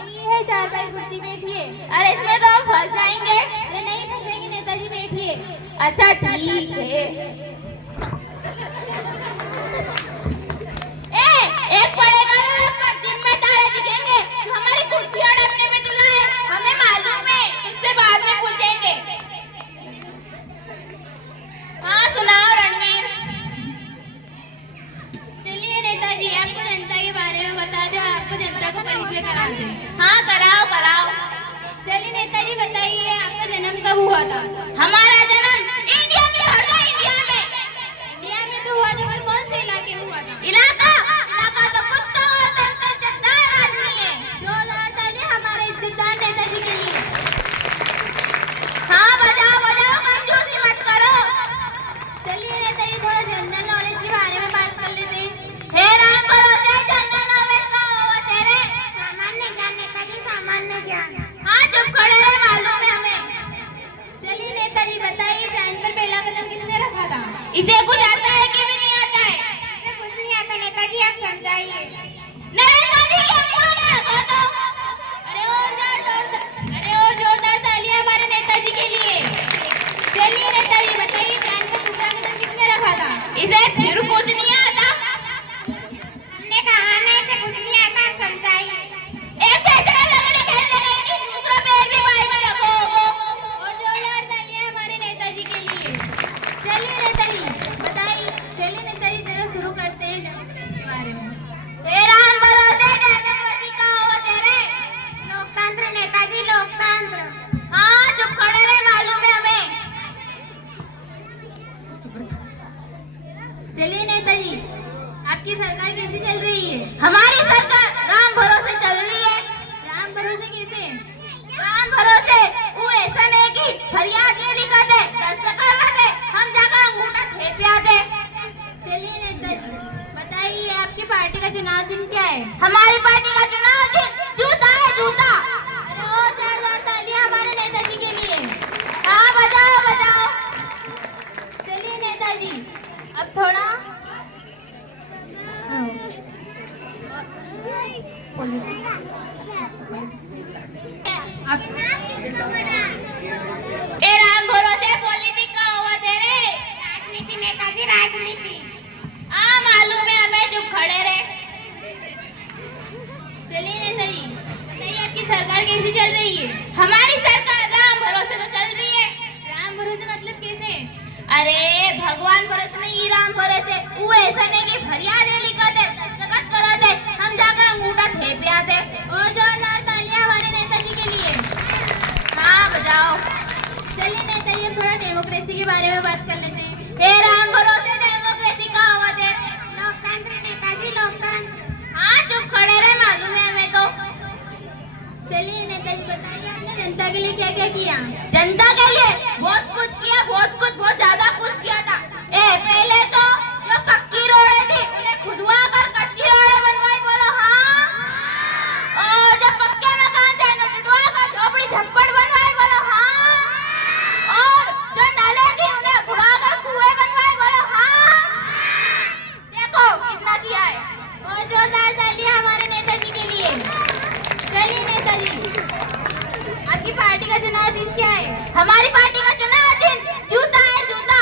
नहीं है चारपाई कुर्सी, बैठिए। अरे इसमें तो हम फंस जाएंगे। अरे नहीं फंसेंगे नेताजी, बैठिए। अच्छा ठीक है। एक पड़ेगा ना पर जिम्मेदार दिखेंगे तो हमारी कुर्सी अड़पने में तुला है, हमें मालूम है, इससे बाद में पूछेंगे। हाँ सुनाओ रणवीर। चलिए नेताजी, आपको जनता के बारे में बता दें और आपको जनता को परिचय करा दें। हाँ कराओ कराओ। चलिए नेताजी, बताइए आपका जन्म कब हुआ था? हमारा जन्म इंडिया में हुआ था। इंडिया में तो हुआ था, पर कौन से इलाके में हुआ था? इलाका इलाका तो कुत्ता और इज्जतदार आदमी है। जोरदार तालियां हमारे इज्जतदार नेताजी के लिए। हाँ बजाओ बजाओ, कंजूसी मत करो। चलिए नेताजी, थोड़ा जनरल नॉलेज के बारे में बात कर लेते हैं। हे राम भरोसे जनरल नॉलेज का होगा तेरे। सामान्य ज्ञान नेताजी, सामान्य ज्ञान। हाँ चुप खड़े रहे, मालूम है हमें। चलिए नेताजी, बताइए चांद पर पहला कदम किसने रखा था? इसे कुछ आता है कि भी नहीं आता है? इसे कुछ नहीं आता नेताजी, आप समझाइए। नरेंद्र मोदी के अम्मा ने रखा था। अरे और जोरदार तालियां हमारे नेताजी के लिए। चलिए नेताजी, बताइए चांद पर दूसरा कदम किसने रखा था? इसे फिर कुछ नहीं आता। हमने कहा ना इसे कुछ नहीं आता, आप समझाइए। एक बेचारा लंगड़ी खेलने गई थी, दूसरा पैर भी बाई में रखो। और जोरदार तालियां हमारे नेताजी के लिए। चलिए नेताजी, बताइए। चलिए नेताजी, जरा शुरू करते हैं डेमोक्रेसी के बारे में। हे राम भरोसे डेमोक्रेसी का होगा तेरे। लोकतंत्र नेताजी, लोकतंत्र। हाँ चुप खड़े रहे, मालूम है हमें। चलिए नेताजी, आपकी सरकार कैसी चल रही है? हमारी सरकार राम भरोसे चल रही है। राम भरोसे कैसे? राम भरोसे वो ऐसा नहीं कि फरियाद ये लिखा दे, दस्तखत कर दे, हम जाकर अंगूठा थेपिया दे। चलिए नेताजी, बताइए आपकी पार्टी का चुनाव चिन्ह क्या है? हमारी पार्टी का चुनाव चिन्ह जूता है, जूता। अरे और जोरदार तालियां हमारे नेताजी के लिए। हाँ बजाओ बजाओ। चलिए नेताजी, अब थोड़ा ए राम भरोसे पॉलिटिक्स का होगा तेरे। राजनीति नेताजी, राजनीति। हाँ मालूम है हमें, चुप खड़े रहे। चलिए नेताजी, बताइए आपकी सरकार कैसी चल रही है? हमारी सरकार राम भरोसे तो चल रही है। राम भरोसे मतलब कैसे? अरे भगवान भरोसे नहीं, राम भरोसे वो ऐसा नहीं कि फरियाद ये लिखा दे, दस्तखत करा दे, हम जाकर अंगूठा थेपिया दे। और जोरदार तालियां हमारे नेताजी के लिए। हाँ बजाओ। चलिए नेताजी, अब थोड़ा डेमोक्रेसी के बारे में बात कर लेते हैं। हे राम भरोसे डेमोक्रेसी का होगा तेरे। लोकतंत्र नेताजी, लोकतंत्र। हाँ चुप खड़े रहे, मालूम है हमें तो। चलिए नेताजी, बताइए आपने जनता के लिए क्या क्या किया? जनता के लिए बहुत कुछ किया, बहुत कुछ, बहुत ज्यादा कुछ किया था। पहले तो जो पक्की रोडें थी उन्हें खुदवा कर कच्ची रोडें बनवाई, बोलो हाँ। और जो पक्के मकान थे उन्हें टुटवा कर झोपड़ी झप्पड़ बनवाई, बोलो हाँ। और जो नाले थी उन्हें खुदवा कर कुएं बनवाए, बोलो हाँ। देखो कितना किया है। और जोरदार तालियां हमारे नेताजी के लिए। चलिए नेताजी, आपकी पार्टी का चुनाव चिन्ह क्या है? हमारी पार्टी का चुनाव चिन्ह जूता है, जूता।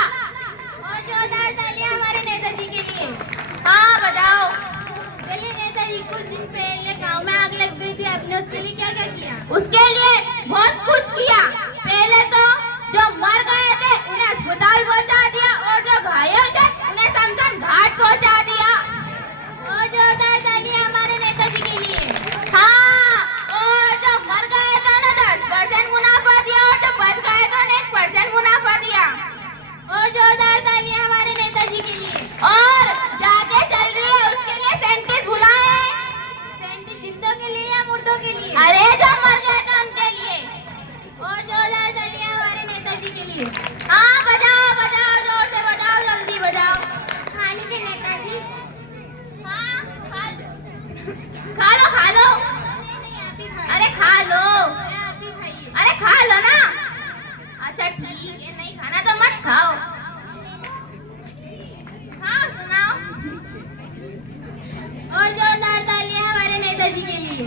और जोरदार तालियां हमारे नेताजी के लिए। हाँ बजाओ। चलिए नेताजी, कुछ दिन पहले गांव में आग लग गई थी, आपने उसके लिए क्या क्या किया? उसके लिए बहुत कुछ किया। पहले तो जो मर गए थे उन्हें अस्पताल पहुंचा दिया, और जो घायल थे उन्हें शमशान घाट पहुंचा दिया। और जोरदार तालियां हमारे नेताजी के लिए। हाँ, और जो मर गए थे ना 10% मुनाफा दिया, और जो बच गए थे उन्हें 1% मुनाफा दिया। और जोरदार तालियां हमारे नेताजी के लिए। और जाके चल रही है उसके लिए सेंटिस बुलाए। सेंटी जिंदों के लिए या मुर्दों के लिए? अरे जो मर गए थे उनके लिए। और जोरदार तालियां हमारे नेताजी के लिए। हाँ बजाओ बजाओ, जोर से बजाओ, जल्दी बजाओ। खा लीजिए नेताजी। हाँ खा लो खा लो। नहीं, आप ही खाइए। अरे खा लो। अरे आप ही खाइए। अरे खा लो ना। अच्छा ठीक है, नहीं खाना तो मत खाओ। हाँ सुनाओ। और जोरदार तालियां हमारे नेताजी के लिए।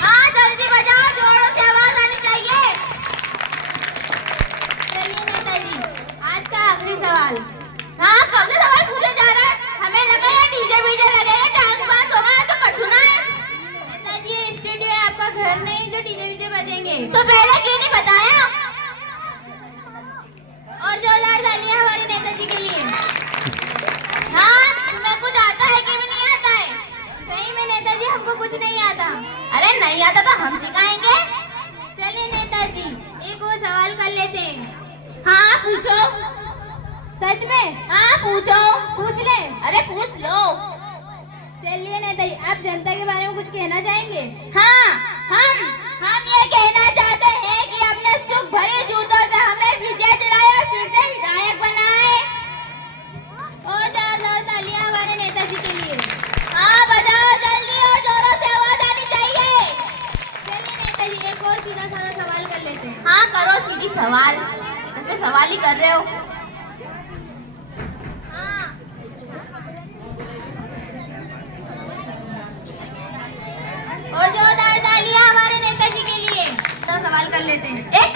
हाँ जल्दी जल्दी बजाओ, जोरों से आवाज आनी चाहिए। चलिए नेताजी, आज का आखिरी सवाल। हाँ, कब से सवाल पूछे जा रहा है? हमें लगा ये डीजे वीजे लगेगा, डांस वांस होगा, तो कछु ना है। नेताजी, ये स्टूडियो है, आपका घर नहीं जो डीजे वीजे बजेंगे। तो पहले क्यों नहीं बताया? और जोरदार तालियां हमारे नेताजी के लिए। हाँ, तुम्हें कुछ आता है कि भी नहीं आता है? सही में नेताजी, हमको कुछ नहीं आता। अरे नहीं आता तो हम सिखाएंगे। चलिए नेताजी, एक और सवाल कर लेते हैं। हाँ पूछो। सच में? हाँ पूछो। पूछ ले। अरे पूछ लो। चलिए नेताजी, आप जनता के बारे में कुछ कहना चाहेंगे? हाँ, हम ये कहना चाहते हैं कि अपने सुख भरे जूतों से हमें विजय दिलाए और फिर से विधायक बनाए। और जोरदार तालियां हमारे नेताजी के लिए। हाँ बजाओ जल्दी और जोरों से आवाज आनी चाहिए। चलिए नेताजी, एक और सीधा साधा सवाल कर लेते हैं। हाँ करो सीधी सवाल, तुम तो सवाल ही कर रहे हो। और जोरदार तालियां हमारे नेताजी के लिए। तो सवाल कर लेते हैं। एक